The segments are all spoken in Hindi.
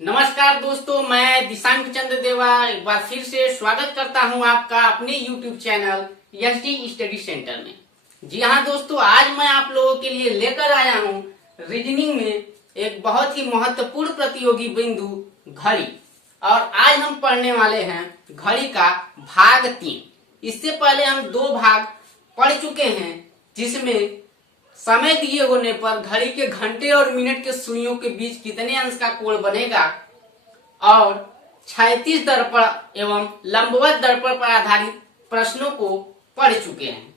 नमस्कार दोस्तों, मैं दिशांक चंद्र देवा एक बार फिर से स्वागत करता हूं आपका अपने YouTube channel SD study centre में। जी हाँ दोस्तों, आज मैं आप लोगों के लिए लेकर आया हूं रीजनिंग में एक बहुत ही महत्वपूर्ण प्रतियोगी बिंदु घड़ी। और आज हम पढ़ने वाले हैं घड़ी का भाग 3। इससे पहले हम 2 भाग पढ़ चुके हैं, जिसमें समय दिए होने पर घड़ी के घंटे और मिनट के सुइयों के बीच कितने अंश का कोण बनेगा और क्षैतिज दर्पण एवं लंबवत दर्पण पर आधारित प्रश्नों को पढ़ चुके हैं।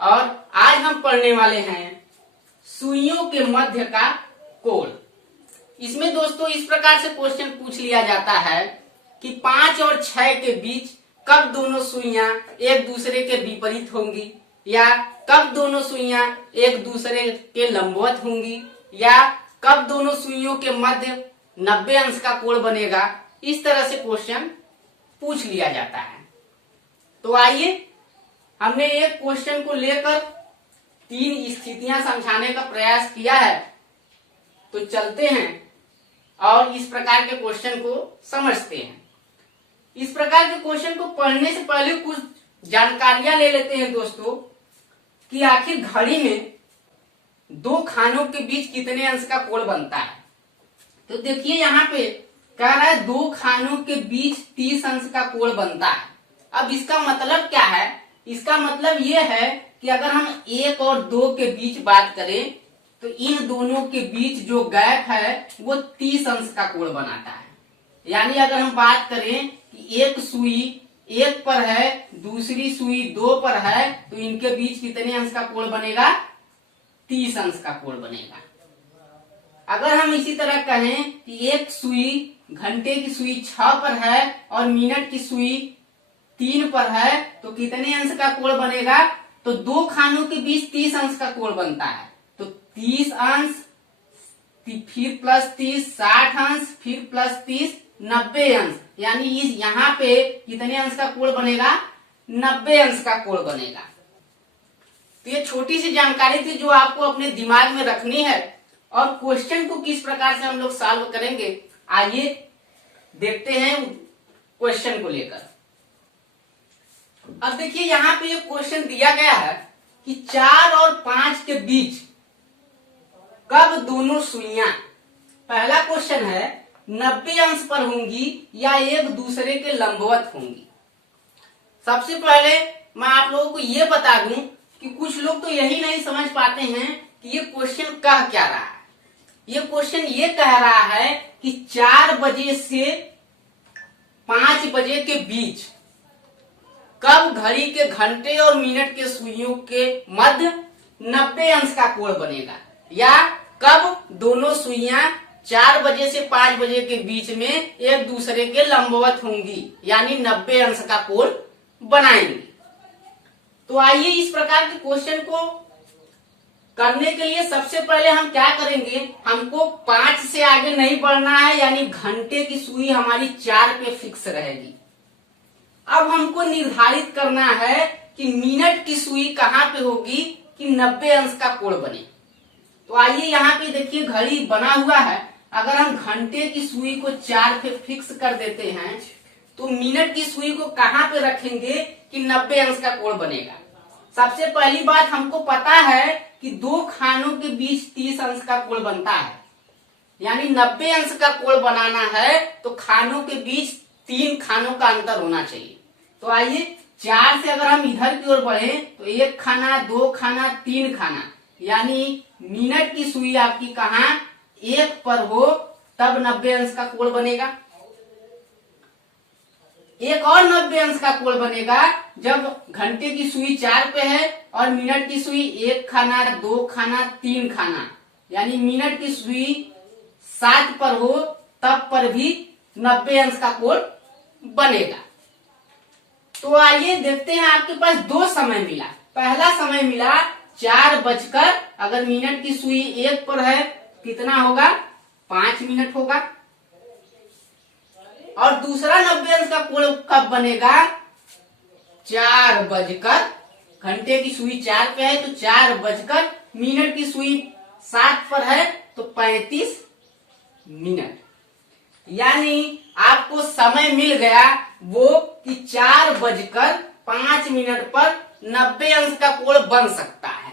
और आज हम पढ़ने वाले हैं सुइयों के मध्य का कोण। इसमें दोस्तों इस प्रकार से क्वेश्चन पूछ लिया जाता है कि 5 और 6 के बीच कब दोनों सुइयां एक दूसरे के विपरीत होंगी, या कब दोनों सुइयां एक दूसरे के लंबवत होंगी, या कब दोनों सुइयों के मध्य 90 अंश का कोण बनेगा। इस तरह से क्वेश्चन पूछ लिया जाता है। तो आइए, हमने एक क्वेश्चन को लेकर 3 स्थितियां समझाने का प्रयास किया है, तो चलते हैं और इस प्रकार के क्वेश्चन को समझते हैं। इस प्रकार के क्वेश्चन को पढ़ने से पहले कुछ जानकारियां ले लेते हैं दोस्तों, कि आखिर घड़ी में 2 खानों के बीच कितने अंश का कोण बनता है। तो देखिए, यहाँ पे कह रहा है 2 खानों के बीच 30 अंश का कोण बनता है। अब इसका मतलब क्या है? इसका मतलब ये है कि अगर हम 1 और 2 के बीच बात करें तो इन दोनों के बीच जो गैप है वो 30 अंश का कोण बनाता है। यानी अगर हम बात करें कि एक सुई 1 पर है, दूसरी सुई 2 पर है, तो इनके बीच कितने अंश का कोण बनेगा? 30 अंश का कोण बनेगा। अगर हम इसी तरह कहें कि एक सुई घंटे की सुई 6 पर है और मिनट की सुई 3 पर है, तो कितने अंश का कोण बनेगा? तो 2 खानों के बीच 30 अंश का कोण बनता है। तो 30 अंश, फिर प्लस 30 60 अंश, फिर प्लस 30 90 अंश। यानी इस यहाँ पे कितने अंश का कोण बनेगा? 90 अंश का कोण बनेगा। तो ये छोटी सी जानकारी थी जो आपको अपने दिमाग में रखनी है। और क्वेश्चन को किस प्रकार से हम लोग सॉल्व करेंगे, आइए देखते हैं क्वेश्चन को लेकर। अब देखिए, यहाँ पे ये क्वेश्चन दिया गया है कि 4 और 5 के बीच कब दोनों सुइयां, पहला क्वेश्चन है, 90 अंश पर होंगी या एक दूसरे के लंबवत होंगी। सबसे पहले मैं आप लोगों को ये बता दूं कि कुछ लोग तो यही नहीं समझ पाते हैं कि ये क्वेश्चन कह क्या रहा है। ये क्वेश्चन ये कह रहा है कि 4 बजे से 5 बजे के बीच कब घड़ी के घंटे और मिनट के सुइयों के मध्य 90 अंश का कोण बनेगा, या कब दोनों सुइयां 4 बजे से 5 बजे के बीच में एक दूसरे के लंबवत होंगी, यानी 90 अंश का कोण बनाएंगी। तो आइए, इस प्रकार के क्वेश्चन को करने के लिए सबसे पहले हम क्या करेंगे, हमको 5 से आगे नहीं बढ़ना है, यानी घंटे की सुई हमारी 4 पे फिक्स रहेगी। अब हमको निर्धारित करना है कि मिनट की सुई कहाँ पे होगी कि 90 अंश का कोण बने। तो आइए, यहाँ पे देखिए घड़ी बना हुआ है। अगर हम घंटे की सुई को 4 पे फिक्स कर देते हैं, तो मिनट की सुई को कहाँ पे रखेंगे कि 90 अंश का कोण बनेगा। सबसे पहली बात, हमको पता है कि 2 खानों के बीच 30 अंश का कोण बनता है, यानी 90 अंश का कोण बनाना है तो खानों के बीच 3 खानों का अंतर होना चाहिए। तो आइए, 4 से अगर हम इधर की ओर बढ़े तो 1 खाना, 2 खाना, 3 खाना, यानी मिनट की सुई आपकी कहाँ 1 पर हो तब 90 अंश का कोण बनेगा। एक और 90 अंश का कोण बनेगा जब घंटे की सुई 4 पे है और मिनट की सुई 1 खाना, 2 खाना, 3 खाना, यानी मिनट की सुई 7 पर हो तब पर भी 90 अंश का कोण बनेगा। तो आइए देखते हैं, आपके पास 2 समय मिला। पहला समय मिला 4 बजकर, अगर मिनट की सुई 1 पर है कितना होगा? 5 मिनट होगा। और दूसरा 90 अंश का कोण कब बनेगा? 4 बजकर, घंटे की सुई 4 पे है तो 4 बजकर, मिनट की सुई 7 पर है तो 35 मिनट। यानी आपको समय मिल गया वो कि 4:05 पर 90 अंश का कोण बन सकता है,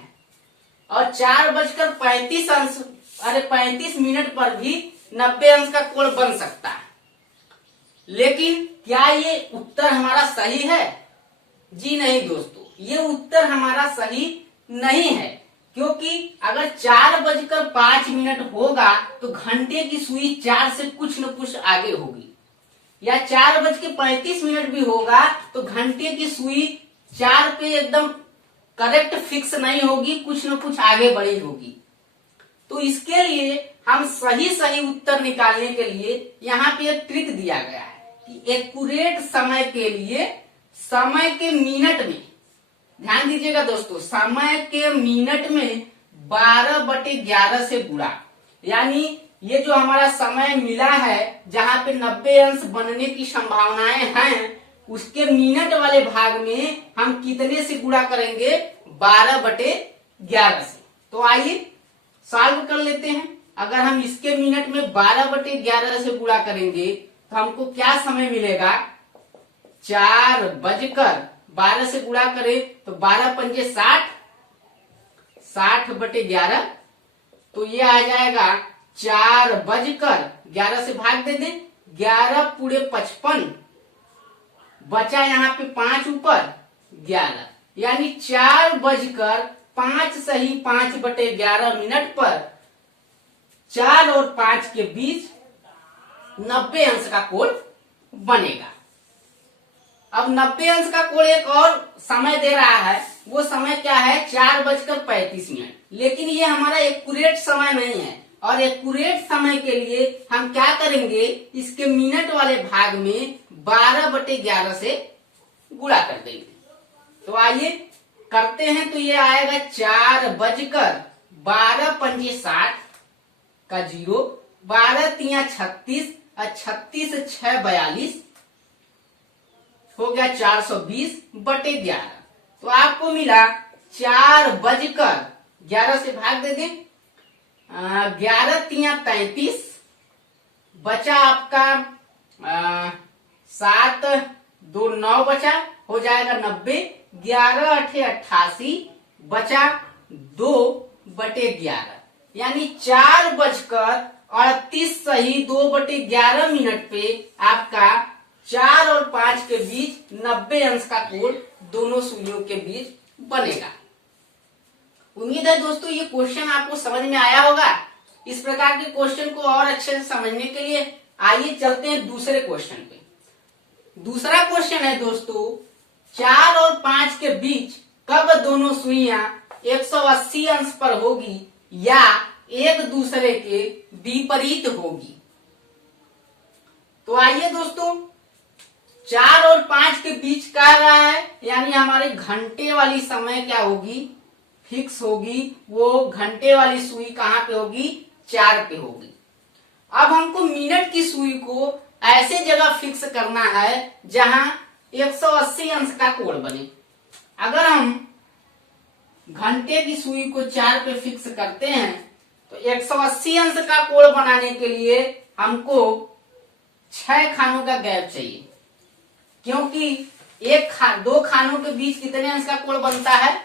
और 4:35 पर भी 90 अंश का कोण बन सकता है। लेकिन क्या ये उत्तर हमारा सही है? जी नहीं दोस्तों, ये उत्तर हमारा सही नहीं है, क्योंकि अगर 4:05 होगा तो घंटे की सुई 4 से कुछ न कुछ आगे होगी, या 4:35 भी होगा तो घंटे की सुई 4 पे एकदम करेक्ट फिक्स नहीं होगी, कुछ न कुछ आगे बढ़ी होगी। तो इसके लिए हम सही सही उत्तर निकालने के लिए यहाँ पे एक ट्रिक दिया गया है कि एक्यूरेट समय के लिए समय के मिनट में, ध्यान दीजिएगा दोस्तों, समय के मिनट में 12/11 से गुणा, यानी ये जो हमारा समय मिला है जहाँ पे 90 अंश बनने की संभावनाएं हैं, उसके मिनट वाले भाग में हम कितने से गुणा करेंगे? 12/11 से। तो आइए सॉल्व कर लेते हैं। अगर हम इसके मिनट में 12/11 से गुणा करेंगे तो हमको क्या समय मिलेगा? 4:12 से गुणा करें तो 12×5 = 60, 60/11, तो ये आ जाएगा 4:11 से भाग दे दें, 11 पूरे 55, बचा यहाँ पे 5 ऊपर 11, यानी 4:05 सही 5/11 पर 4 और 5 के बीच 90 अंश का कोण बनेगा। अब 90 अंश का कोण एक और समय दे रहा है, वो समय क्या है? 4:35। लेकिन ये हमारा एक्यूरेट समय नहीं है, और एक्यूरेट समय के लिए हम क्या करेंगे? इसके मिनट वाले भाग में 12/11 से गुणा कर देंगे। तो आइए करते हैं। तो ये आएगा 4:12×5 = 60 का 0, 12×3 = 36 और 36 × 6 = 42, हो गया 420/11। तो आपको मिला 4:11 से भाग दे दें, 11×3 = 33, बचा आपका 7, 2 9 बचा, हो जाएगा 90, 11×8 = 88, बचा 2/11, यानी 4:38 सही 2/11 पे आपका 4 और 5 के बीच 90 अंश का कोण दोनों सुइयों के बीच बनेगा। उम्मीद है दोस्तों ये क्वेश्चन आपको समझ में आया होगा। इस प्रकार के क्वेश्चन को और अच्छे से समझने के लिए आइए चलते हैं दूसरे क्वेश्चन पे। दूसरा क्वेश्चन है दोस्तों, 4 और 5 के बीच कब दोनों सुइयां 180 अंश पर होगी या एक दूसरे के विपरीत होगी? तो आइए दोस्तों, 4 और 5 के बीच कह रहा है, यानी हमारे घंटे वाली समय क्या होगी? फिक्स होगी। वो घंटे वाली सुई कहाँ पे होगी? 4 पे होगी। अब हमको मिनट की सुई को ऐसे जगह फिक्स करना है जहां 180 अंश का कोण बने। अगर हम घंटे की सुई को 4 पे फिक्स करते हैं तो 180 अंश का कोण बनाने के लिए हमको 6 खानों का गैप चाहिए, क्योंकि दो खानों के बीच कितने अंश का कोण बनता है?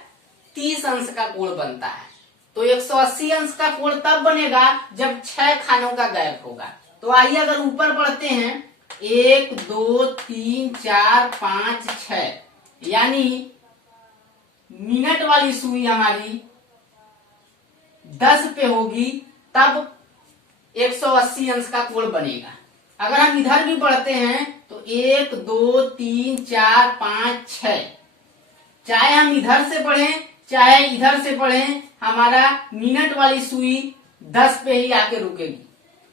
30 अंश का कोण बनता है। तो 180 अंश का कोण तब बनेगा जब 6 खानों का गैप होगा। तो आइए अगर ऊपर बढ़ते हैं, 1 2 3 4 5 6, यानी मिनट वाली सुई हमारी 10 पे होगी, तब 180 अंश का कोण बनेगा। अगर हम इधर भी बढ़ते हैं तो 1 2 3 4 5 6, चाहे हम इधर से बढ़ें चाहे इधर से बढ़ें, हमारा मिनट वाली सुई 10 पे ही आके रुकेगी।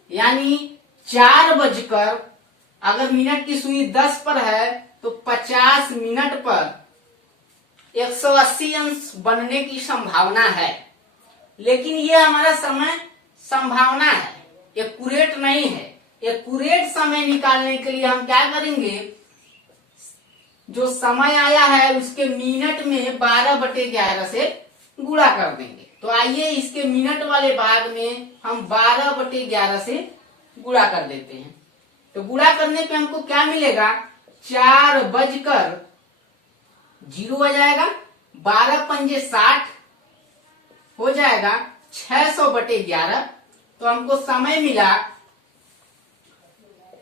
यानी 4 बजकर, अगर मिनट की सुई 10 पर है तो 50 मिनट पर 180 अंश बनने की संभावना है। लेकिन ये हमारा समय संभावना है, एक्यूरेट नहीं है। एक्यूरेट समय निकालने के लिए हम क्या करेंगे? जो समय आया है उसके मिनट में 12/11 से गुणा कर देंगे। तो आइए इसके मिनट वाले भाग में हम 12/11 से गुणा कर देते हैं। तो गुणा करने पे हमको क्या मिलेगा, 4:0 आ जाएगा, 12 पंजे 60 हो जाएगा 600/11। तो हमको समय मिला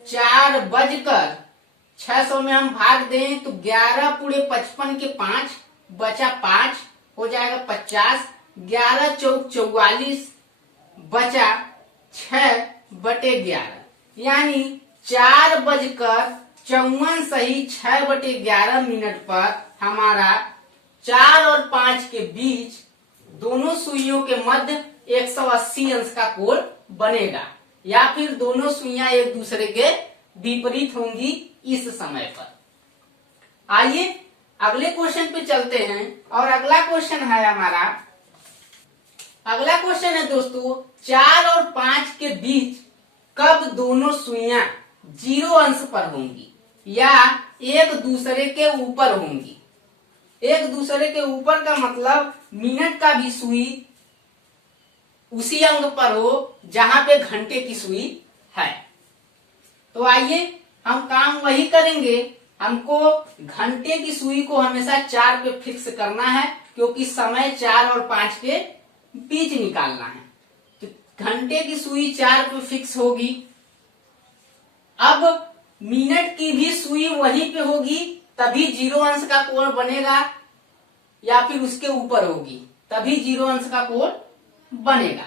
4:600 में हम भाग दें तो 11 पूरे 55 के 5 बचा 5 हो जाएगा 50, 11 चौक 44 बचा 6/11, यानी 4:54 सही 6/11 मिनट पर हमारा 4 और 5 के बीच दोनों सुइयों के मध्य 180 अंश का कोण बनेगा, या फिर दोनों सुइयां एक दूसरे के विपरीत होंगी इस समय पर। आइए अगले क्वेश्चन पे चलते हैं, और अगला क्वेश्चन है हमारा, अगला क्वेश्चन है दोस्तों, 4 और 5 के बीच कब दोनों सुइयां 0 अंश पर होंगी या एक दूसरे के ऊपर होंगी। एक दूसरे के ऊपर का मतलब मिनट का भी सुई उसी अंक पर हो जहां पे घंटे की सुई है। तो आइए हम काम वही करेंगे, हमको घंटे की सुई को हमेशा 4 पे फिक्स करना है, क्योंकि समय 4 और 5 के बीच निकालना है। तो घंटे की सुई 4 पे फिक्स होगी। अब मिनट की भी सुई वहीं पे होगी, तभी 0 अंश का कोण बनेगा, या फिर उसके ऊपर होगी तभी 0 अंश का कोण बनेगा।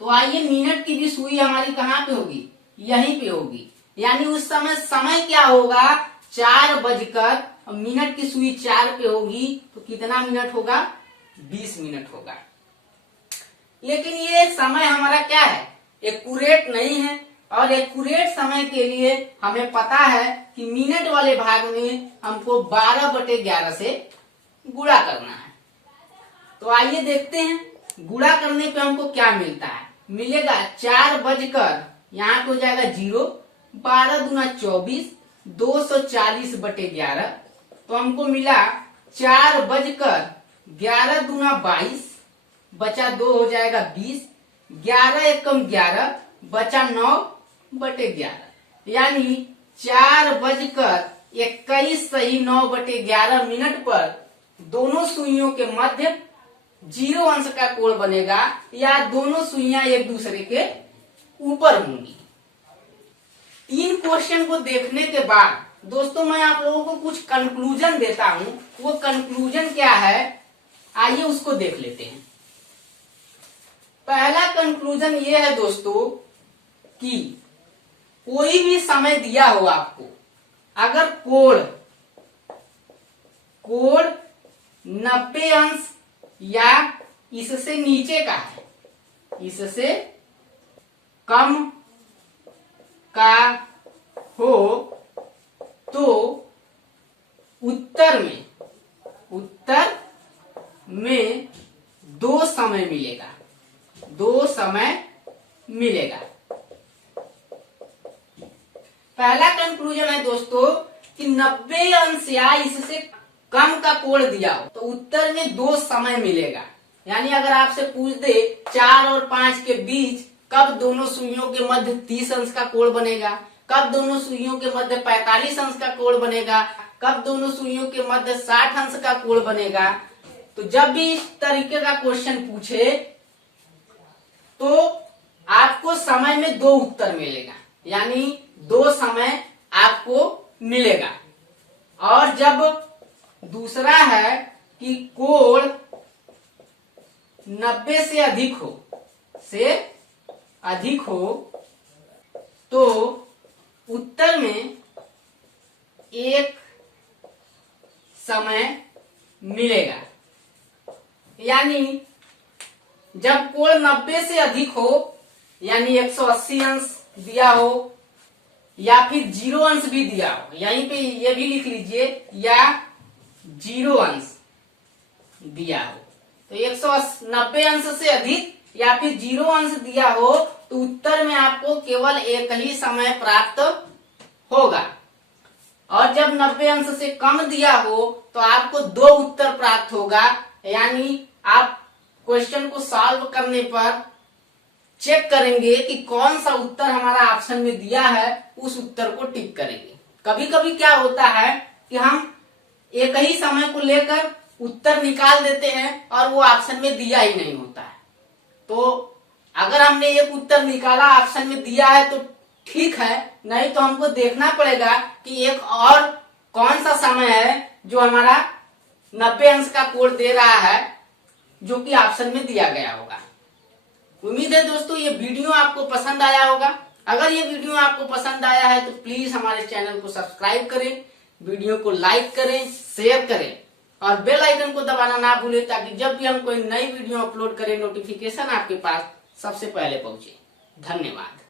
तो आइए मिनट की भी सुई हमारी कहाँ पे होगी, यहीं पे होगी, यानी उस समय समय क्या होगा, 4 बजकर, मिनट की सुई 4 पे होगी तो कितना मिनट होगा, 20 मिनट होगा। लेकिन ये समय हमारा क्या है, एक्यूरेट नहीं है, और एक्यूरेट समय के लिए हमें पता है कि मिनट वाले भाग में हमको 12/11 से गुणा करना है। तो आइए देखते हैं गुणा करने पे हमको क्या मिलता है। मिलेगा 4 बजकर, यहाँ पे हो जाएगा 0, 12 दूना 24, 240/11। तो हमको मिला 4 बजकर 11 दूना 22 बचा 2 हो जाएगा 20, 11 एकम 11 बचा 9/11, यानी 4 बजकर 21 सही 9/11 मिनट पर दोनों सुइयों के मध्य 0 अंश का कोण बनेगा, या दोनों सुइयां एक दूसरे के ऊपर होंगी। 3 क्वेश्चन को देखने के बाद दोस्तों मैं आप लोगों को कुछ कंक्लूजन देता हूं। वो कंक्लूजन क्या है, आइए उसको देख लेते हैं। पहला कंक्लूजन ये है दोस्तों कि कोई भी समय दिया हो आपको, अगर कोण 90 अंश या इससे नीचे का है, इससे कम का हो, तो उत्तर में 2 समय मिलेगा, 2 समय मिलेगा। पहला कंक्लूजन है दोस्तों कि 90 अंश या इससे कम का कोण दिया हो तो उत्तर में 2 समय मिलेगा। यानी अगर आपसे पूछ दे 4 और 5 के बीच कब दोनों सुइयों के मध्य 30 अंश का कोण बनेगा, कब दोनों सुइयों के मध्य 45 अंश का कोण बनेगा, कब दोनों सुइयों के मध्य 60 अंश का कोण बनेगा, तो जब भी इस तरीके का क्वेश्चन पूछे तो आपको समय में 2 उत्तर मिलेगा, यानी 2 समय आपको मिलेगा। और जब दूसरा है कि कोण 90 से अधिक हो तो उत्तर में 1 समय मिलेगा। यानी जब कोण 90 से अधिक हो, यानी 180 अंश दिया हो या फिर 0 अंश भी दिया हो, यहीं पे ये भी लिख लीजिए, या 0 अंश दिया हो, तो 190 अंश से अधिक या फिर 0 अंश दिया हो तो उत्तर में आपको केवल 1 ही समय प्राप्त होगा। और जब 90 अंश से कम दिया हो तो आपको 2 उत्तर प्राप्त होगा। यानी आप क्वेश्चन को सॉल्व करने पर चेक करेंगे कि कौन सा उत्तर हमारा ऑप्शन में दिया है, उस उत्तर को टिक करेंगे। कभी कभी क्या होता है कि हम एक ही समय को लेकर उत्तर निकाल देते हैं और वो ऑप्शन में दिया ही नहीं होता है। तो अगर हमने एक उत्तर निकाला ऑप्शन में दिया है तो ठीक है, नहीं तो हमको देखना पड़ेगा कि एक और कौन सा समय है जो हमारा 90 अंश का कोड दे रहा है, जो कि ऑप्शन में दिया गया होगा। उम्मीद है दोस्तों ये वीडियो आपको पसंद आया होगा। अगर ये वीडियो आपको पसंद आया है तो प्लीज हमारे चैनल को सब्सक्राइब करें, वीडियो को लाइक करें, शेयर करें और बेल आइकन को दबाना ना भूलें, ताकि जब भी हम कोई नई वीडियो अपलोड करें नोटिफिकेशन आपके पास सबसे पहले पहुंचे। धन्यवाद।